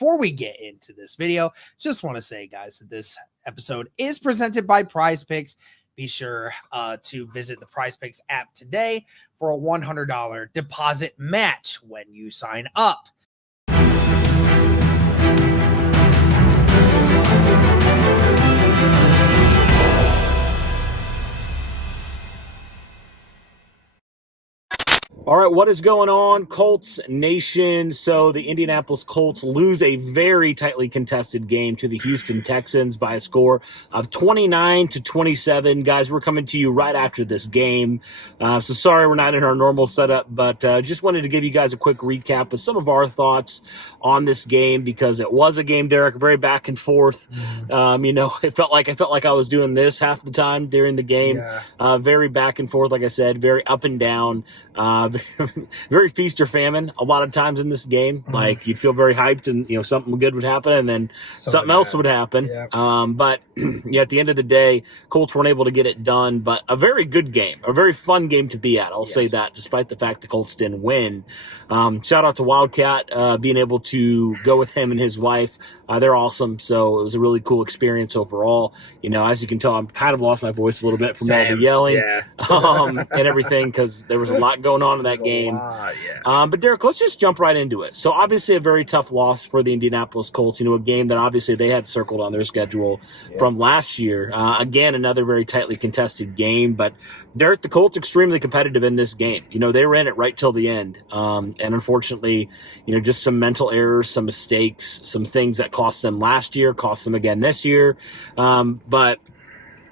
before we get into this video, just want to say, guys, that this episode is presented by Prize Picks. Be sure to visit the Prize Picks app today for a $100 deposit match when you sign up. All right, what is going on, Colts Nation? So the Indianapolis Colts lose a very tightly contested game to the Houston Texans by a score of 29-27. Guys, we're coming to you right after this game. So sorry we're not in our normal setup, but just wanted to give you guys a quick recap of some of our thoughts on this game because it was a game, Derek, very back and forth. It felt like I was doing this half the time during the game. Yeah. Very back and forth, like I said, very up and down. Very feast or famine a lot of times in this game. Like you'd feel very hyped and something good would happen and then something else would happen. Yeah. But at the end of the day, Colts weren't able to get it done, but a very good game, a very fun game to be at. I'll say that despite the fact the Colts didn't win. Shout out to Wildcat, being able to go with him and his wife. They're awesome. So it was a really cool experience overall. As you can tell, I'm kind of lost my voice a little bit from all the yelling and everything because there was a lot going on in that game. But Derek, let's just jump right into it. So obviously a very tough loss for the Indianapolis Colts, a game that obviously they had circled on their schedule from last year. Again, another very tightly contested game, but Derek, the Colts extremely competitive in this game. They were in it right till the end. And unfortunately, just some mental errors, some mistakes, some things that cost them last year, cost them again this year. But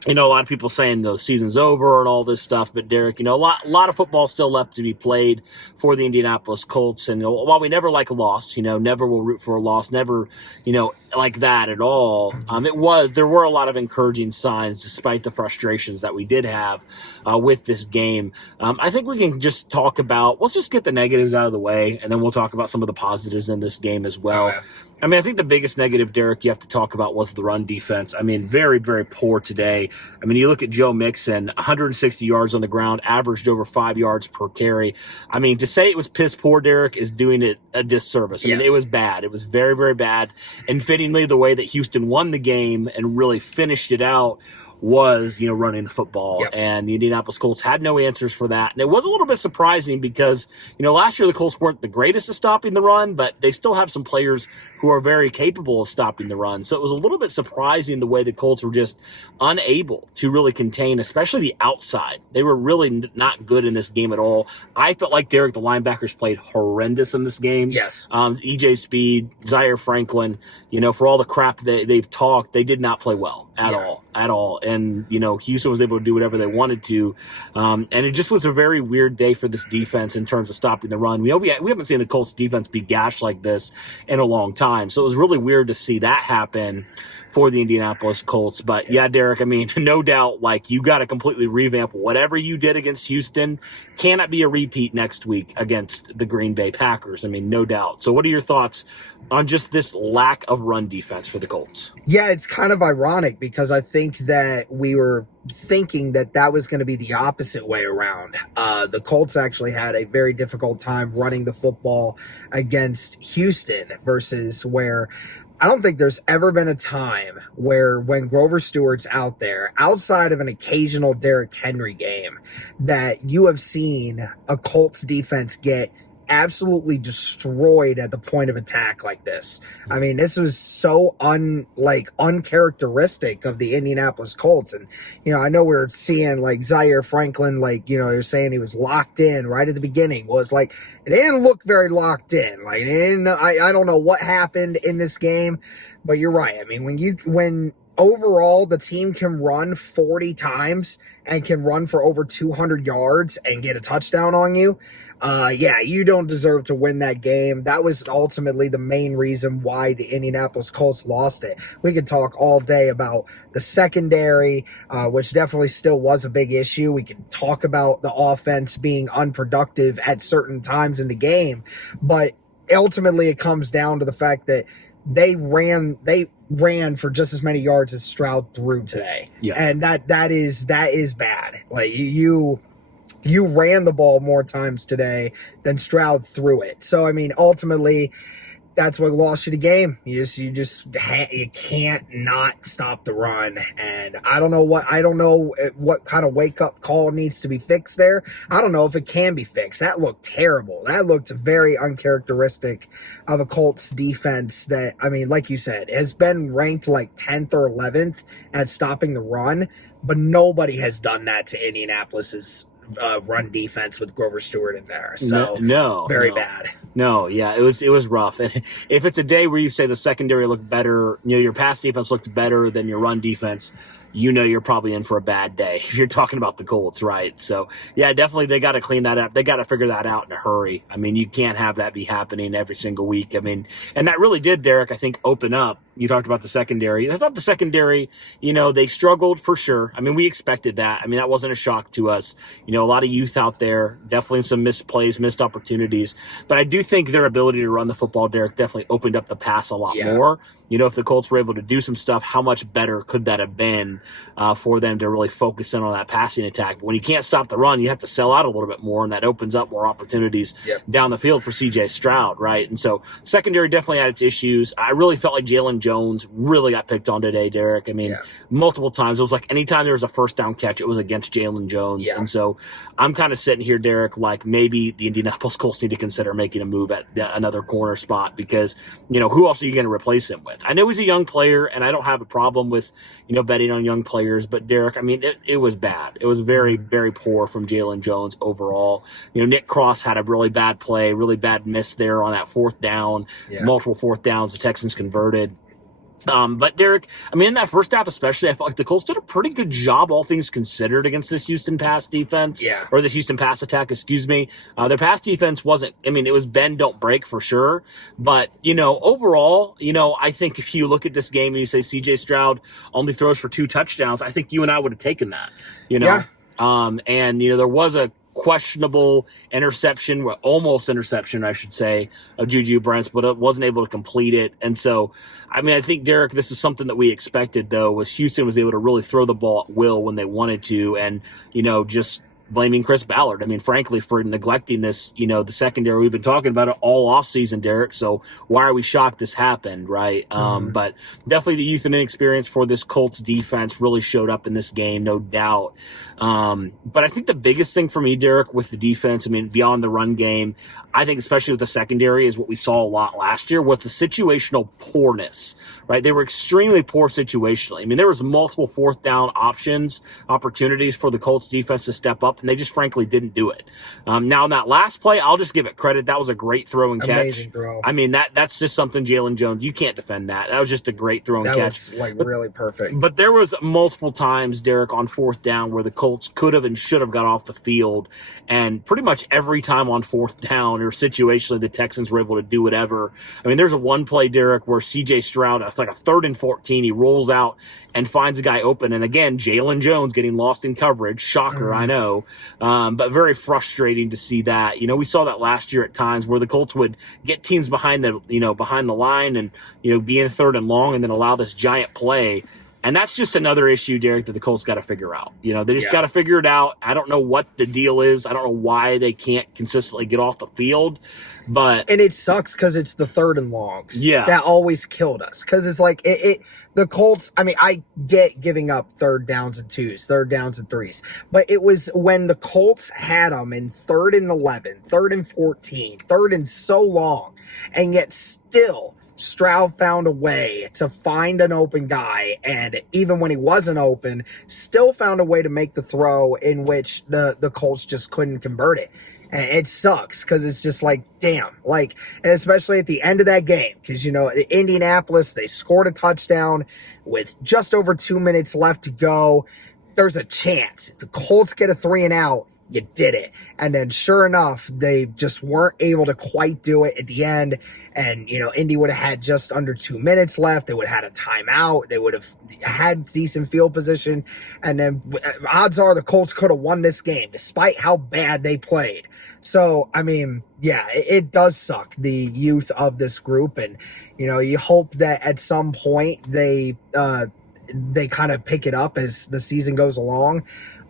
a lot of people saying the season's over and all this stuff, but Derek, a lot of football still left to be played for the Indianapolis Colts. And while we never like a loss, never will root for a loss, never, like that at all. There were a lot of encouraging signs despite the frustrations that we did have with this game. I think we can just let's just get the negatives out of the way, and then we'll talk about some of the positives in this game as well. I think the biggest negative, Derek, you have to talk about was the run defense. Very, very poor today. You look at Joe Mixon, 160 yards on the ground, averaged over 5 yards per carry. To say it was piss poor, Derek, is doing it a disservice. It was bad. It was very, very bad. And fittingly, the way that Houston won the game and really finished it out was, running the football. And the Indianapolis Colts had no answers for that. And it was a little bit surprising because, last year the Colts weren't the greatest at stopping the run, but they still have some players who are very capable of stopping the run. So it was a little bit surprising the way the Colts were just unable to really contain, especially the outside. They were really not good in this game at all. I felt like, Derek, the linebackers played horrendous in this game. EJ Speed, Zaire Franklin, for all the crap they've talked, they did not play well at all. And, Houston was able to do whatever they wanted to. And it just was a very weird day for this defense in terms of stopping the run. We haven't seen the Colts defense be gashed like this in a long time. So it was really weird to see that happen for the Indianapolis Colts. But yeah, Derek, no doubt, you got to completely revamp whatever you did against Houston. Cannot be a repeat next week against the Green Bay Packers. No doubt. So what are your thoughts on just this lack of run defense for the Colts? Yeah, it's kind of ironic because I think that we were thinking that was going to be the opposite way around. The Colts actually had a very difficult time running the football against Houston versus where I don't think there's ever been a time where when Grover Stewart's out there, outside of an occasional Derrick Henry game, that you have seen a Colts defense get absolutely destroyed at the point of attack like this. This was so uncharacteristic of the Indianapolis Colts. And, I know we're seeing Zaire Franklin, you're saying he was locked in right at the beginning. Well, it's it didn't look very locked in. I don't know what happened in this game, but you're right. When overall the team can run 40 times and can run for over 200 yards and get a touchdown on you, you don't deserve to win that game. That was ultimately the main reason why the Indianapolis Colts lost it. We could talk all day about the secondary, which definitely still was a big issue. We could talk about the offense being unproductive at certain times in the game, but ultimately it comes down to the fact that they ran for just as many yards as Stroud threw today. And that is bad. You ran the ball more times today than Stroud threw it. So, ultimately, that's what lost you the game. You can't not stop the run. And I don't know what kind of wake up call needs to be fixed there. I don't know if it can be fixed. That looked terrible. That looked very uncharacteristic of a Colts defense that, I mean, like you said, has been ranked like 10th or 11th at stopping the run, but nobody has done that to Indianapolis's run defense with Grover Stewart in there. So very bad. No, yeah, it was rough. And if it's a day where you say the secondary looked better, your pass defense looked better than your run defense, you're probably in for a bad day if you're talking about the Colts, right? So, yeah, definitely they got to clean that up. They got to figure that out in a hurry. I mean, you can't have that be happening every single week. I mean, and that really did, Derek, I think, open up. You talked about the secondary. I thought the secondary, they struggled for sure. I mean, we expected that. I mean, that wasn't a shock to us. A lot of youth out there, definitely some missed plays, missed opportunities. But I do think their ability to run the football, Derek, definitely opened up the pass a lot more. If the Colts were able to do some stuff, how much better could that have been for them to really focus in on that passing attack? But when you can't stop the run, you have to sell out a little bit more, and that opens up more opportunities down the field for C.J. Stroud, right? And so secondary definitely had its issues. I really felt like Jalen Jones really got picked on today, Derek. I mean, multiple times. It was like anytime there was a first down catch, it was against Jalen Jones. Yeah. And so I'm kind of sitting here, Derek, like maybe the Indianapolis Colts need to consider making a move at another corner spot because, who else are you going to replace him with? I know he's a young player, and I don't have a problem with, betting on young players, but Derek, I mean, it was bad. It was very, very poor from Jalen Jones overall. Nick Cross had a really bad play, really bad miss there on that fourth down, multiple fourth downs the Texans converted. But Derek, I mean, in that first half especially, I felt like the Colts did a pretty good job, all things considered, against this Houston pass defense. Or the Houston pass attack, excuse me. Their pass defense wasn't, I mean, it was bend, don't break for sure. But, overall, I think if you look at this game and you say C.J. Stroud only throws for 2 touchdowns, I think you and I would have taken that, And, there was a questionable interception, almost interception, I should say, of Juju Brents, but it wasn't able to complete it. And so, I mean, I think, Derek, this is something that we expected, though, was Houston was able to really throw the ball at will when they wanted to, and, just blaming Chris Ballard. I mean, frankly, for neglecting this, the secondary. We've been talking about it all offseason, Derek, so why are we shocked this happened, right? But definitely the youth and inexperience for this Colts defense really showed up in this game, no doubt. But I think the biggest thing for me, Derek, with the defense, I mean, beyond the run game, I think especially with the secondary is what we saw a lot last year was the situational poorness, right? They were extremely poor situationally. I mean, there was multiple fourth down opportunities for the Colts defense to step up, and they just frankly didn't do it. Now, in that last play, I'll just give it credit. That was a great throw and catch. Amazing throw. I mean, that's just something Jalen Jones, you can't defend that. That was just a great throw and catch. That was really perfect. But there was multiple times, Derek, on fourth down where the Colts could have and should have got off the field, and pretty much every time on fourth down or situationally the Texans were able to do whatever. I mean, there's a one play, Derek, where C.J. Stroud, it's like a 3rd and 14, he rolls out and finds a guy open, and again, Jalen Jones getting lost in coverage. Shocker, I know, but very frustrating to see that. We saw that last year at times where the Colts would get teams behind the line and, be in 3rd and long and then allow this giant play. And that's just another issue, Derek, that the Colts got to figure out. They just got to figure it out. I don't know what the deal is. I don't know why they can't consistently get off the field. And it sucks because it's the 3rd and longs. Yeah. That always killed us. Because it's like the Colts, I mean, I get giving up 3rd downs and 2s, 3rd downs and 3s. But it was when the Colts had them in 3rd and 11, 3rd and 14, 3rd and so long. And yet still Stroud found a way to find an open guy, and even when he wasn't open, still found a way to make the throw in which the Colts just couldn't convert it. And it sucks because it's just like, damn, and especially at the end of that game, because, Indianapolis, they scored a touchdown with just over 2 minutes left to go. There's a chance. If the Colts get a 3 and out, you did it. And then sure enough, they just weren't able to quite do it at the end. And, Indy would have had just under 2 minutes left. They would have had a timeout. They would have had decent field position. And then odds are the Colts could have won this game despite how bad they played. So, I mean, yeah, it does suck, the youth of this group. And, you hope that at some point they kind of pick it up as the season goes along.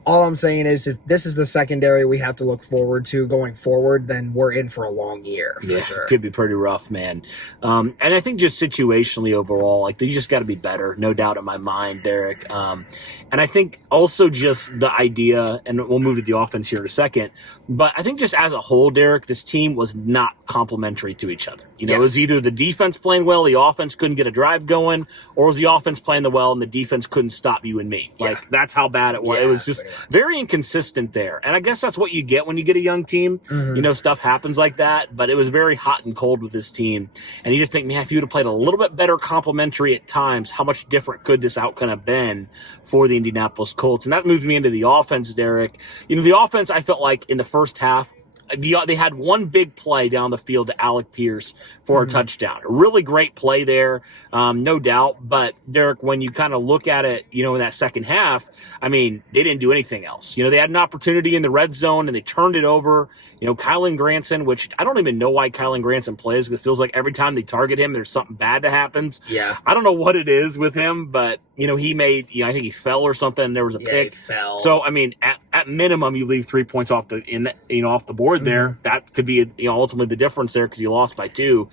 all I'm saying is if this is the secondary we have to look forward to going forward, then we're in for a long year for sure. Could be pretty rough, man. And I think just situationally overall, like they just got to be better, no doubt in my mind, Derek. And I think also just the idea, and we'll move to the offense here in a second, but I think just as a whole, Derek, this team was not complementary to each other. You know, It was either the defense playing well, the offense couldn't get a drive going, or it was the offense playing the well and the defense couldn't stop you and me. Like that's how bad it was. It was just very inconsistent there. And I guess that's what you get when you get a young team. You know, stuff happens like that, but it was very hot and cold with this team. And you just think, man, if you would have played a little bit better complementary at times, how much different could this outcome have been for the Indianapolis Colts? And that moves me into the offense, Derek. You know, the offense, I felt like in the first half, they had one big play down the field to Alec Pierce for a touchdown. A really great play there, no doubt. But, Derek, when you kind of look at it, you know, in that second half, I mean, they didn't do anything else. You know, they had an opportunity in the red zone, and they turned it over. You know, Kylan Granson, which I don't even know why Kylan Granson plays, because it feels like every time they target him, there's something bad that happens. I don't know what it is with him, but, you know, he made, you know, I think he fell or something, and there was a pick. He fell. So, I mean, at minimum, you leave 3 points off off the board there. That could be, you know, ultimately the difference there because you lost by 2.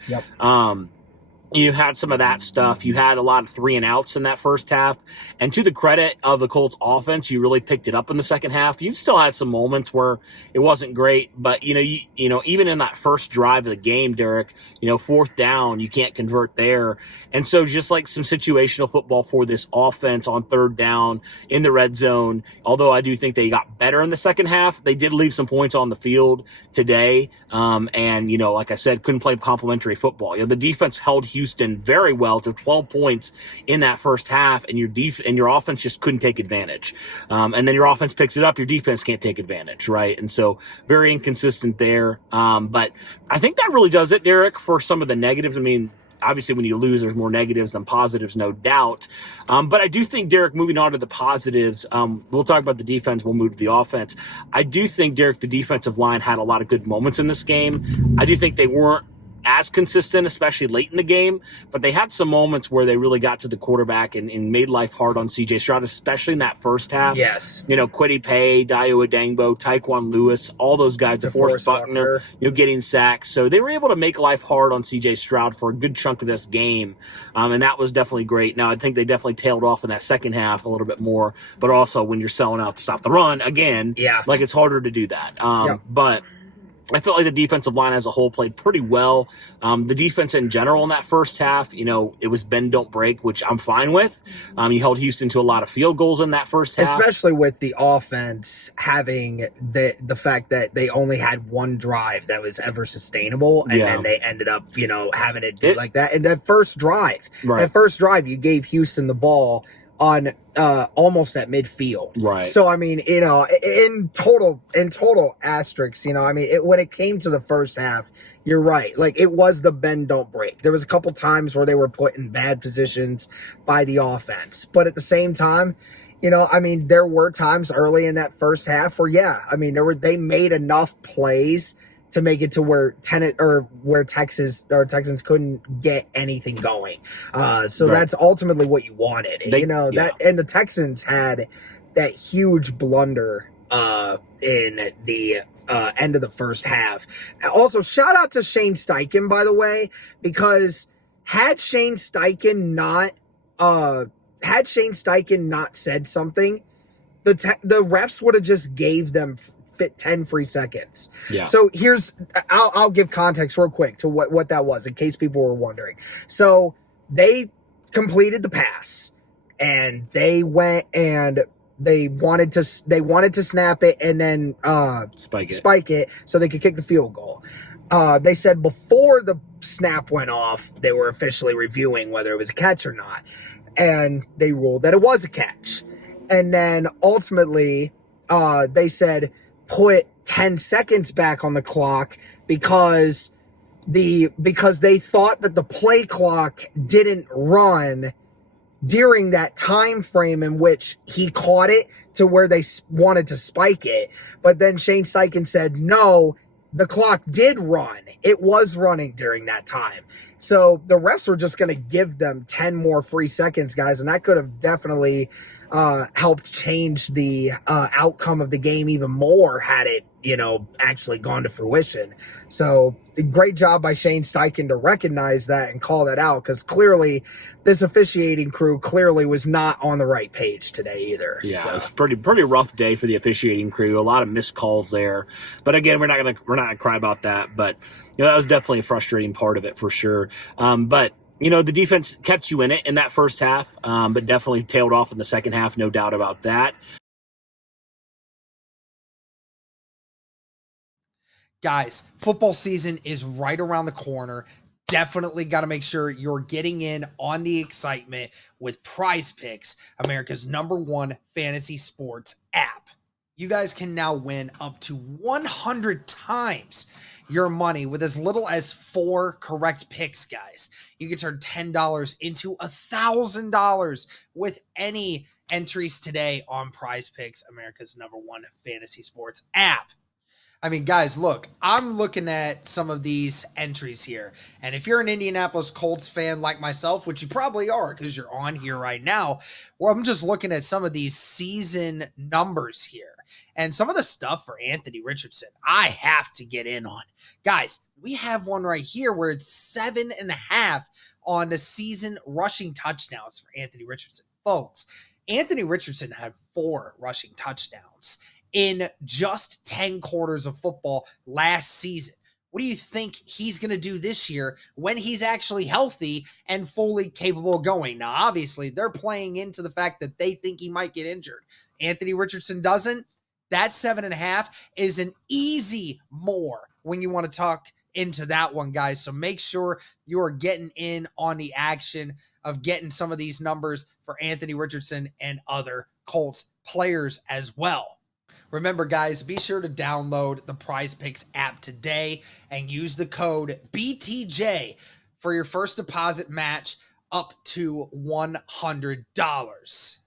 You had some of that stuff. You had a lot of 3 and outs in that first half. And to the credit of the Colts offense, you really picked it up in the second half. You still had some moments where it wasn't great, but you know, even in that first drive of the game, Derek, you know, 4th down, you can't convert there. And so just like some situational football for this offense on 3rd down in the red zone, although I do think they got better in the second half, they did leave some points on the field today. And, you know, like I said, couldn't play complementary football. You know, the defense held Houston very well to 12 points in that first half, and your offense just couldn't take advantage. And then your offense picks it up, your defense can't take advantage, right? And so very inconsistent there. But I think that really does it, Derek, for some of the negatives. I mean, obviously, when you lose, there's more negatives than positives, no doubt. But I do think, Derek, moving on to the positives, we'll talk about the defense, we'll move to the offense. I do think, Derek, the defensive line had a lot of good moments in this game. I do think they weren't as consistent, especially late in the game, but they had some moments where they really got to the quarterback and made life hard on C.J. Stroud, especially in that first half. You know, Kwity Paye, Dayo Adangbo, Tyquan Lewis, all those guys, DeForest Buckner, you know, getting sacks. So they were able to make life hard on C.J. Stroud for a good chunk of this game, and that was definitely great. Now, I think they definitely tailed off in that second half a little bit more, but also when you're selling out to stop the run, again, like it's harder to do that. But I felt like the defensive line as a whole played pretty well. The defense in general in that first half, you know, it was bend, don't break, which I'm fine with. You held Houston to a lot of field goals in that first half. Especially with the offense having the fact that they only had one drive that was ever sustainable, and then they ended up, you know, having it do like that. And that first drive, you gave Houston the ball on almost at midfield. Right. So, I mean, you know, in total asterisks, you know, I mean, when it came to the first half, you're right. Like, it was the bend, don't break. There was a couple times where they were put in bad positions by the offense. But at the same time, you know, I mean, there were times early in that first half where, they made enough plays to make it to where Texans couldn't get anything going. So that's ultimately what you wanted. And the Texans had that huge blunder in the end of the first half. Also, shout out to Shane Steichen, by the way, because had Shane Steichen not said something, the refs would have just gave them 10 free seconds. So I'll give context real quick to what that was in case people were wondering. So they completed the pass and they went and they wanted to snap it and then spike it so they could kick the field goal. They said before the snap went off, they were officially reviewing whether it was a catch or not, and they ruled that it was a catch. And then ultimately they said put 10 seconds back on the clock because they thought that the play clock didn't run during that time frame in which he caught it to where they wanted to spike it. But then Shane Steichen said, no, the clock did run. It was running during that time. So the refs were just going to give them 10 more free seconds, guys, and that could have definitely helped change the outcome of the game even more had it, actually gone to fruition. So great job by Shane Steichen to recognize that and call that out, because clearly this officiating crew clearly was not on the right page today either. Yeah, so. It's pretty rough day for the officiating crew. A lot of missed calls there, but again, we're not gonna cry about that. But that was definitely a frustrating part of it for sure. But the defense kept you in it in that first half, but definitely tailed off in the second half, no doubt about that. Guys, football season is right around the corner. Definitely got to make sure you're getting in on the excitement with Prize Picks, America's #1 fantasy sports app. You guys can now win up to 100 times your money with as little as 4 correct picks, guys. You can turn $10 into $1,000 with any entries today on Prize Picks, America's #1 fantasy sports app. I mean, guys, look, I'm looking at some of these entries here. And if you're an Indianapolis Colts fan like myself, which you probably are because you're on here right now, well, I'm just looking at some of these season numbers here. And some of the stuff for Anthony Richardson, I have to get in on. Guys, we have one right here where it's 7.5 on the season rushing touchdowns for Anthony Richardson. Folks, Anthony Richardson had 4 rushing touchdowns in just 10 quarters of football last season. What do you think he's going to do this year when he's actually healthy and fully capable of going? Now, obviously, they're playing into the fact that they think he might get injured. Anthony Richardson doesn't. That 7.5 is an easy more when you want to talk into that one, guys. So make sure you are getting in on the action of getting some of these numbers for Anthony Richardson and other Colts players as well. Remember, guys, be sure to download the Prize Picks app today and use the code BTJ for your first deposit match up to $100.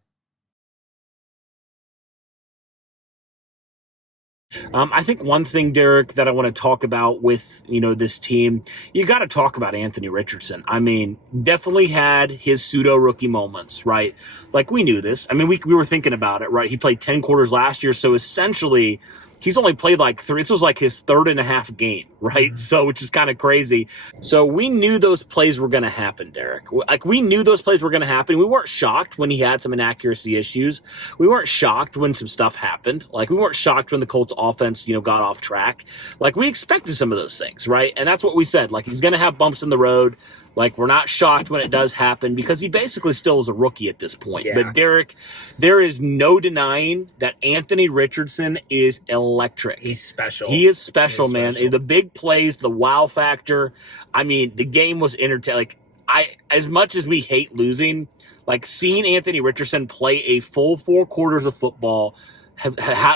I think one thing, Derek, that I want to talk about with, this team, you got to talk about Anthony Richardson. I mean, definitely had his pseudo rookie moments, right? Like, we knew this. I mean, we were thinking about it, right? He played 10 quarters last year. So essentially, he's only played like 3. This was like his 3.5 game, right? Mm-hmm. So, which is kind of crazy. So we knew those plays were going to happen, Derek. Like, we knew those plays were going to happen. We weren't shocked when he had some inaccuracy issues. We weren't shocked when some stuff happened. Like, we weren't shocked when the Colts offense, got off track. Like, we expected some of those things, right? And that's what we said. Like, he's going to have bumps in the road. Like, we're not shocked when it does happen because he basically still is a rookie at this point. Yeah. But, Derek, there is no denying that Anthony Richardson is electric. He's special. He is special, man. Special. The big plays, the wow factor. I mean, the game was entertaining. As much as we hate losing, like, seeing Anthony Richardson play a full 4 quarters of football,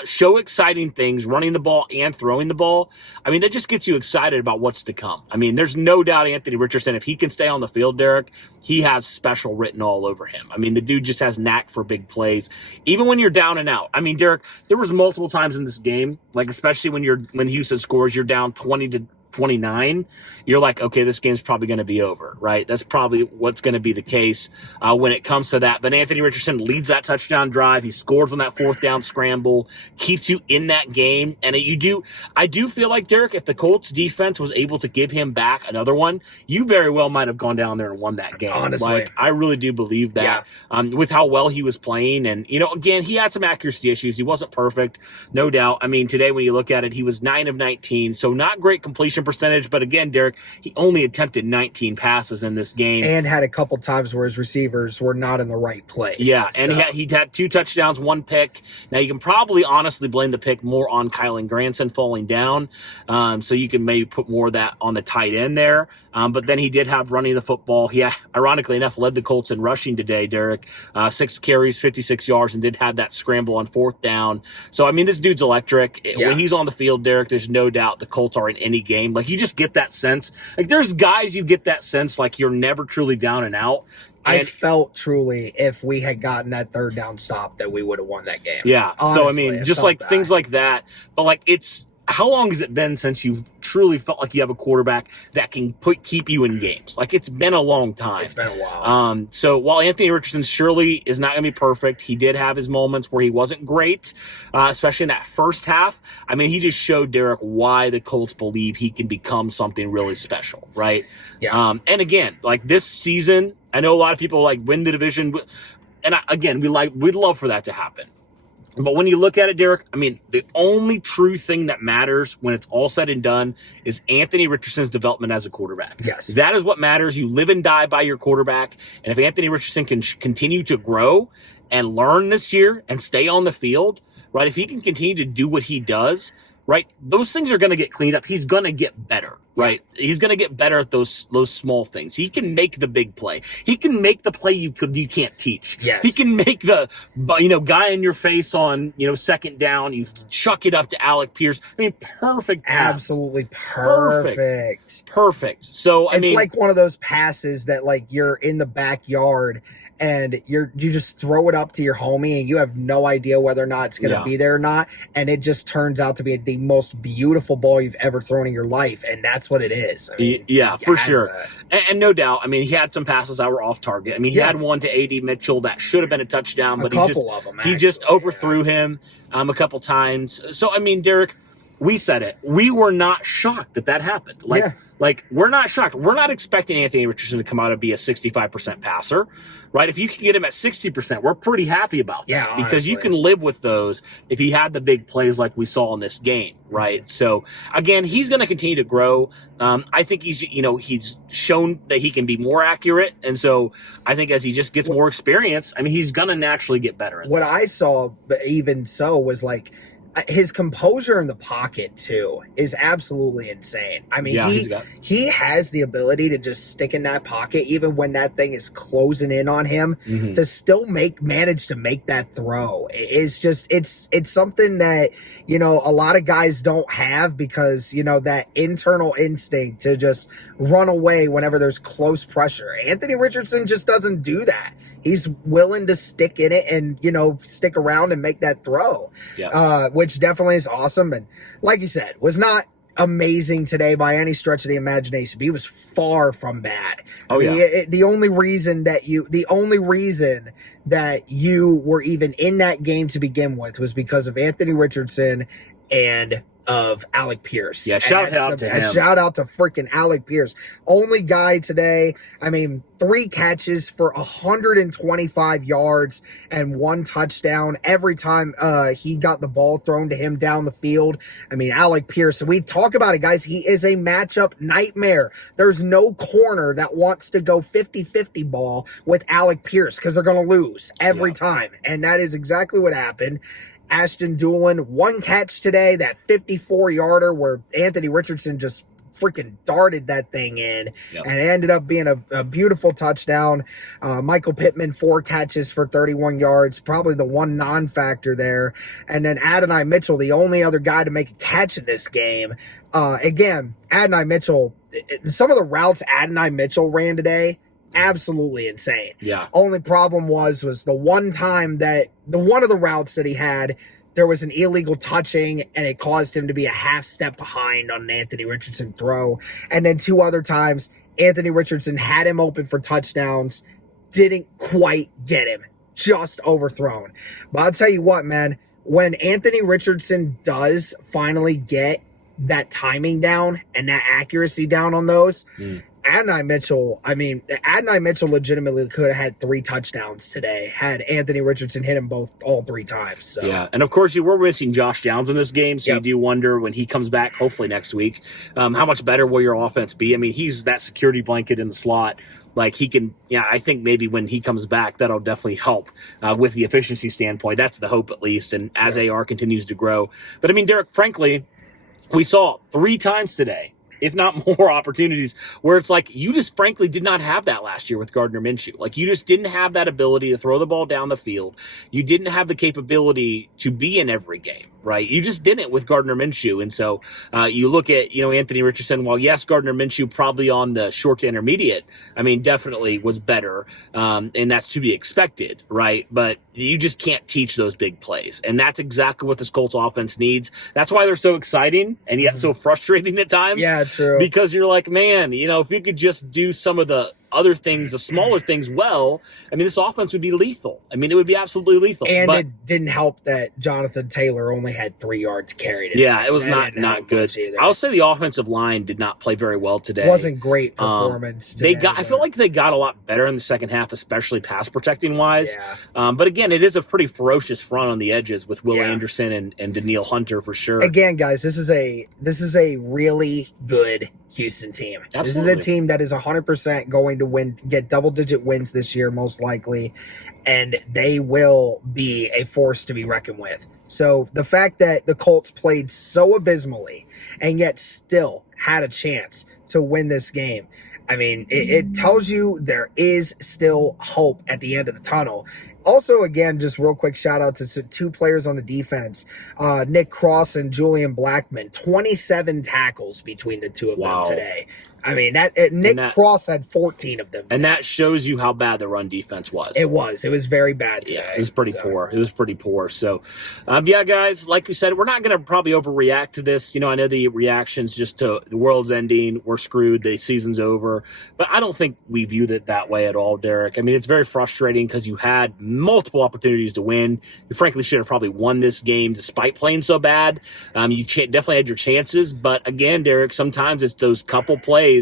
show exciting things, running the ball and throwing the ball. I mean, that just gets you excited about what's to come. I mean, there's no doubt Anthony Richardson, if he can stay on the field, Derek, he has special written all over him. I mean, the dude just has knack for big plays, even when you're down and out. I mean, Derek, there was multiple times in this game, like especially when Houston scores, you're down 20-29, you're like, okay, this game's probably going to be over, right? That's probably what's going to be the case when it comes to that. But Anthony Richardson leads that touchdown drive. He scores on that 4th down scramble, keeps you in that game. And I do feel like, Derek, if the Colts defense was able to give him back another one, you very well might have gone down there and won that game. Honestly. Like, I really do believe that with how well he was playing. And, again, he had some accuracy issues. He wasn't perfect, no doubt. I mean, today when you look at it, he was 9 of 19, so not great completion percentage. But again, Derek, he only attempted 19 passes in this game. And had a couple times where his receivers were not in the right place. Yeah, and he had 2 touchdowns, 1 pick. Now, you can probably honestly blame the pick more on Kylan Granson falling down. So you can maybe put more of that on the tight end there. But then he did have running the football. He, ironically enough, led the Colts in rushing today, Derek. 6 carries, 56 yards, and did have that scramble on 4th down. So, I mean, this dude's electric. Yeah. When he's on the field, Derek, there's no doubt the Colts are in any game. Like, you just get that sense. Like, there's guys you get that sense like you're never truly down and out. I felt truly if we had gotten that 3rd down stop that we would have won that game. Yeah. Honestly, so, I mean, just like things like that. But, like, how long has it been since you've truly felt like you have a quarterback that can keep you in games? Like, it's been a long time. It's been a while. So while Anthony Richardson surely is not going to be perfect, he did have his moments where he wasn't great, especially in that first half. I mean, he just showed Derek why the Colts believe he can become something really special, right? Yeah. And again, like this season, I know a lot of people like win the division, and we'd love for that to happen. But when you look at it, Derek, I mean, the only true thing that matters when it's all said and done is Anthony Richardson's development as a quarterback. Yes. That is what matters. You live and die by your quarterback. And if Anthony Richardson can continue to grow and learn this year and stay on the field, right, if he can continue to do what he does, right, those things are going to get cleaned up. He's going to get better, right? He's going to get better at those small things. He can make the big play. He can make the play you can't teach. Yes. He can make the guy in your face on second down. You chuck it up to Alec Pierce. I mean, perfect pass. Absolutely perfect. So it's like one of those passes that like you're in the backyard and you just throw it up to your homie and you have no idea whether or not it's going to be there or not. And it just turns out to be the most beautiful ball you've ever thrown in your life. And that's what it is. I mean, for sure. And no doubt. I mean, he had some passes that were off target. I mean, he had one to A.D. Mitchell that should have been a touchdown, but he just overthrew him a couple times. So, I mean, Derek, we said it. We were not shocked that happened. Like, we're not shocked. We're not expecting Anthony Richardson to come out and be a 65% passer, right? If you can get him at 60%, we're pretty happy about that. Yeah, because you can live with those if he had the big plays like we saw in this game, right? So, again, he's going to continue to grow. I think he's shown that he can be more accurate. And so I think as he just gets more experience, I mean, he's going to naturally get better. What I saw, even so, was like, his composure in the pocket too is absolutely insane. I mean, he has the ability to just stick in that pocket even when that thing is closing in on him to still manage to make that throw. It's just it's something that a lot of guys don't have because that internal instinct to just run away whenever there's close pressure. Anthony Richardson just doesn't do that. He's willing to stick in it and, stick around and make that throw, which definitely is awesome. And like you said, was not amazing today by any stretch of the imagination, but he was far from bad. The only reason that you were even in that game to begin with was because of Anthony Richardson and of Alec Pierce. Yeah, shout out to him. Shout out to freaking Alec Pierce. Only guy today. I mean, 3 catches for 125 yards and 1 touchdown every time he got the ball thrown to him down the field. I mean, Alec Pierce, we talk about it, guys. He is a matchup nightmare. There's no corner that wants to go 50-50 ball with Alec Pierce because they're going to lose every time. And that is exactly what happened. Ashton Doolin, 1 catch today, that 54-yarder where Anthony Richardson just freaking darted that thing in, and it ended up being a beautiful touchdown. Michael Pittman, 4 catches for 31 yards, probably the one non-factor there. And then Adonai Mitchell, the only other guy to make a catch in this game. Again, Adonai Mitchell, some of the routes Adonai Mitchell ran today, absolutely insane. Yeah. Only problem was the one time that one of the routes that he had, there was an illegal touching and it caused him to be a half step behind on an Anthony Richardson throw. And then 2 other times, Anthony Richardson had him open for touchdowns, didn't quite get him, just overthrown. But I'll tell you what, man, when Anthony Richardson does finally get that timing down and that accuracy down on those, Adonai Mitchell legitimately could have had 3 touchdowns today had Anthony Richardson hit him all 3 times. So. Yeah, and of course you were missing Josh Downs in this game, so you do wonder when he comes back, hopefully next week, how much better will your offense be? I mean, he's that security blanket in the slot. Like he can, I think maybe when he comes back, that'll definitely help with the efficiency standpoint. That's the hope, at least, and as AR continues to grow. But I mean, Derek, frankly, we saw 3 times today if not more opportunities, where it's like you just frankly did not have that last year with Gardner Minshew. Like you just didn't have that ability to throw the ball down the field. You didn't have the capability to be in every game, right? You just didn't with Gardner Minshew. And so you look at, Anthony Richardson, while yes, Gardner Minshew probably on the short to intermediate, I mean, definitely was better. And that's to be expected, right? But you just can't teach those big plays. And that's exactly what this Colts offense needs. That's why they're so exciting and yet so frustrating at times. Yeah, true. Because you're like, man, if you could just do some of the other things, the smaller things well, I mean, this offense would be lethal. I mean, it would be absolutely lethal. And it didn't help that Jonathan Taylor only had 3 yards carried. Yeah, it was not good. I'll say the offensive line did not play very well today. Wasn't great performance today. I feel like they got a lot better in the second half, especially pass protecting wise. Yeah. But again, it is a pretty ferocious front on the edges with Will Anderson and Danielle Hunter for sure. Again, guys, this is a really good Houston team. Absolutely. This is a team that is 100% going to get double-digit wins this year, most likely, and they will be a force to be reckoned with. So the fact that the Colts played so abysmally and yet still had a chance to win this game, I mean, it tells you there is still hope at the end of the tunnel. Also, again, just real quick shout out to 2 players on the defense, Nick Cross and Julian Blackman. 27 tackles between the 2 of them today. I mean, Nick Cross had 14 of them. And that shows you how bad the run defense was. It was very bad today. Yeah, it was pretty poor. It was pretty poor. So, yeah, guys, like we said, we're not going to probably overreact to this. I know the reactions just to the world's ending, we're screwed, the season's over. But I don't think we viewed it that way at all, Derek. I mean, it's very frustrating because you had multiple opportunities to win. You frankly should have probably won this game despite playing so bad. You definitely had your chances. But again, Derek, sometimes it's those couple plays.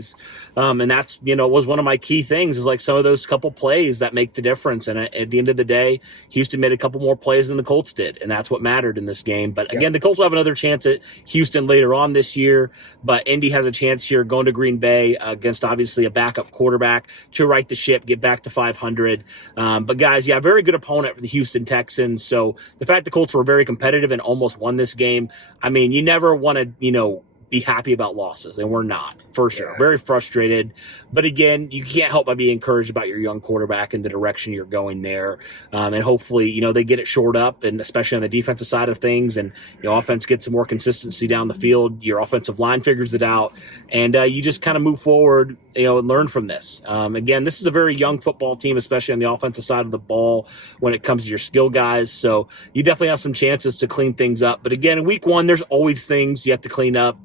And that's, was one of my key things is like some of those couple plays that make the difference. And at the end of the day, Houston made a couple more plays than the Colts did. And that's what mattered in this game. But again, the Colts will have another chance at Houston later on this year. But Indy has a chance here going to Green Bay against obviously a backup quarterback to right the ship, get back to 500. But guys, very good opponent for the Houston Texans. So the fact the Colts were very competitive and almost won this game, I mean, you never want to, be happy about losses, and we're not, for sure. Very frustrated. But again, you can't help but be encouraged about your young quarterback and the direction you're going there. And hopefully, they get it shored up, and especially on the defensive side of things, and offense gets some more consistency down the field. Your offensive line figures it out, and you just kind of move forward, and learn from this. Again, this is a very young football team, especially on the offensive side of the ball when it comes to your skill guys. So you definitely have some chances to clean things up. But again, in week 1, there's always things you have to clean up.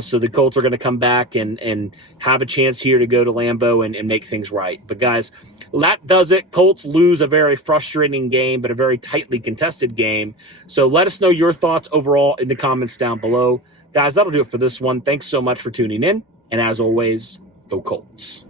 So the Colts are going to come back and have a chance here to go to Lambeau and make things right. But guys, that does it. Colts lose a very frustrating game, but a very tightly contested game. So let us know your thoughts overall in the comments down below. Guys, that'll do it for this one. Thanks so much for tuning in. And as always, go Colts.